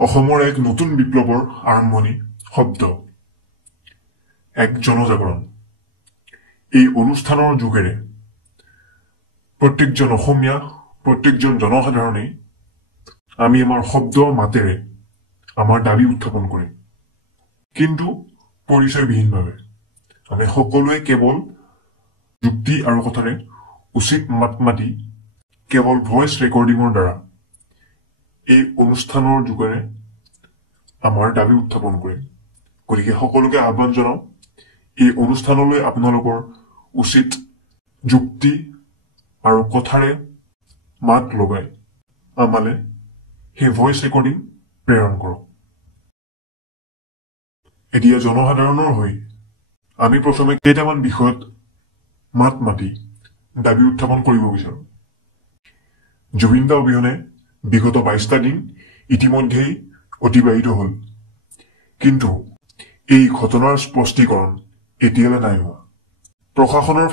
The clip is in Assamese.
অসমৰ এক নতুন বিপ্লৱৰ আৰম্ভণি শব্দ এক জনজাগৰণ এই অনুষ্ঠানৰ যোগেৰে প্ৰত্যেকজন অসমীয়া প্ৰত্যেকজন জনসাধাৰণে আমি আমাৰ শব্দ মাতেৰে আমাৰ দাবী উত্থাপন কৰিম কিন্তু পৰিচয়বিহীনভাৱে আমি সকলোৱে কেৱল যুক্তি আৰু কথাৰে উচিত মাত মাতি কেৱল ভয়েস ৰেকৰ্ডিঙৰ দ্বাৰা এই অনুষ্ঠানৰ যোগেৰে আমাৰ দাবী উত্থাপন কৰিম গতিকে সকলোকে আহ্বান জনাও এই অনুষ্ঠানলৈ আপোনালোকৰ উচিত যুক্তি আৰু কথাৰে মাত লগাই আমালে সেই ভয়েস ৰেকৰ্ডিং প্ৰেৰণ কৰক এতিয়া জনসাধাৰণৰ হৈ আমি প্ৰথমে কেইটামান বিষয়ত মাত মাতি দাবী উত্থাপন কৰিব বিচাৰো জুবিন দা অবিহনে বিগত 22টা দিন ইতিমধ্যেই অতিবাহিত হল কিন্তু এই ঘটনাৰ স্পষ্টীকৰণ এতিয়ালৈ নাই হোৱা প্ৰশাসনৰ